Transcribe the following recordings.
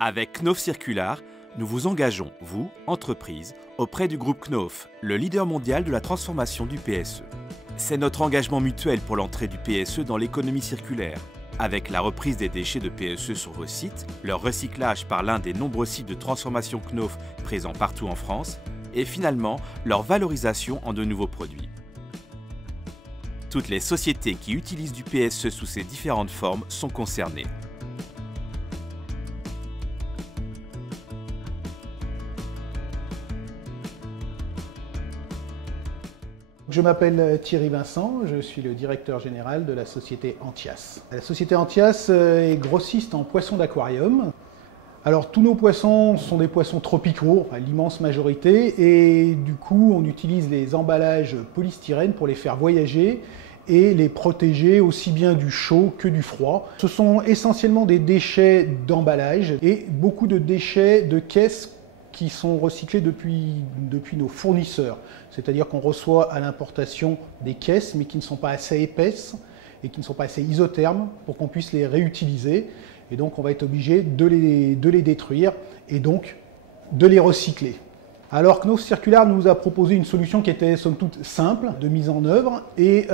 Avec Knauf Circular, nous vous engageons, vous, entreprise, auprès du groupe Knauf, le leader mondial de la transformation du PSE. C'est notre engagement mutuel pour l'entrée du PSE dans l'économie circulaire, avec la reprise des déchets de PSE sur vos sites, leur recyclage par l'un des nombreux sites de transformation Knauf présents partout en France, et finalement leur valorisation en de nouveaux produits. Toutes les sociétés qui utilisent du PSE sous ses différentes formes sont concernées. Je m'appelle Thierry Vincent, je suis le directeur général de la société Antias. La société Antias est grossiste en poissons d'aquarium. Alors tous nos poissons sont des poissons tropicaux, l'immense majorité, et du coup on utilise les emballages polystyrène pour les faire voyager et les protéger aussi bien du chaud que du froid. Ce sont essentiellement des déchets d'emballage et beaucoup de déchets de caisses qui sont recyclés depuis nos fournisseurs. C'est-à-dire qu'on reçoit à l'importation des caisses, mais qui ne sont pas assez épaisses et qui ne sont pas assez isothermes pour qu'on puisse les réutiliser. Et donc on va être obligé de les détruire et donc de les recycler. Alors Knauf Circular nous a proposé une solution qui était somme toute simple de mise en œuvre et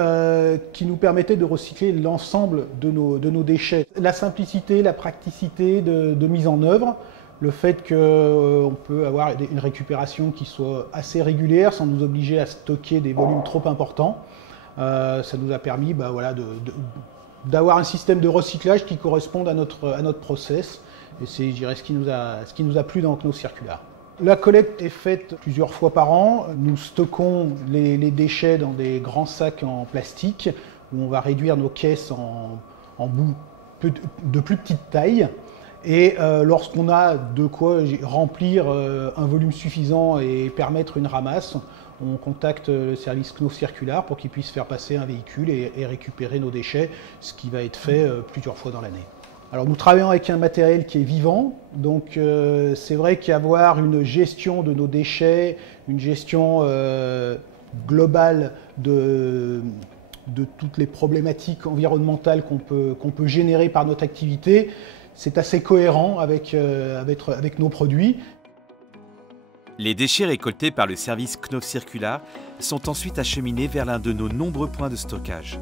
qui nous permettait de recycler l'ensemble de nos déchets. La simplicité, la praticité de mise en œuvre, le fait qu'on peut avoir une récupération qui soit assez régulière sans nous obliger à stocker des volumes trop importants, ça nous a permis d'avoir un système de recyclage qui corresponde à notre process. Et c'est, je dirais, ce qui nous a plu dans Knauf Circular. La collecte est faite plusieurs fois par an. Nous stockons les déchets dans des grands sacs en plastique où on va réduire nos caisses en bouts de plus petite taille. Et lorsqu'on a de quoi remplir un volume suffisant et permettre une ramasse, on contacte le service Knauf Circular pour qu'il puisse faire passer un véhicule et récupérer nos déchets, ce qui va être fait plusieurs fois dans l'année. Alors nous travaillons avec un matériel qui est vivant, donc c'est vrai qu'avoir une gestion de nos déchets, une gestion globale de toutes les problématiques environnementales qu'on peut générer par notre activité, c'est assez cohérent avec nos produits. Les déchets récoltés par le service Knauf Circular sont ensuite acheminés vers l'un de nos nombreux points de stockage.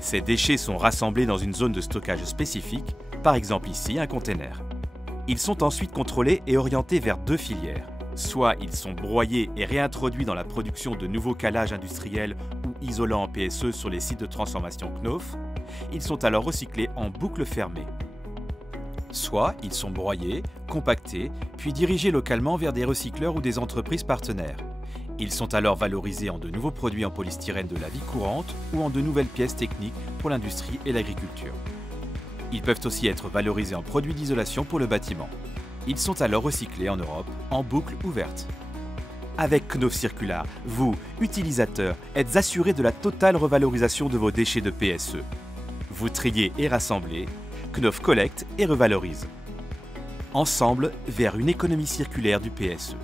Ces déchets sont rassemblés dans une zone de stockage spécifique, par exemple ici un container. Ils sont ensuite contrôlés et orientés vers deux filières. Soit ils sont broyés et réintroduits dans la production de nouveaux calages industriels ou isolants en PSE sur les sites de transformation Knauf. Ils sont alors recyclés en boucle fermée. Soit ils sont broyés, compactés, puis dirigés localement vers des recycleurs ou des entreprises partenaires. Ils sont alors valorisés en de nouveaux produits en polystyrène de la vie courante ou en de nouvelles pièces techniques pour l'industrie et l'agriculture. Ils peuvent aussi être valorisés en produits d'isolation pour le bâtiment. Ils sont alors recyclés en Europe en boucle ouverte. Avec Knauf Circular, vous, utilisateurs, êtes assurés de la totale revalorisation de vos déchets de PSE. Vous triez et rassemblez, Knauf collecte et revalorise. Ensemble vers une économie circulaire du PSE.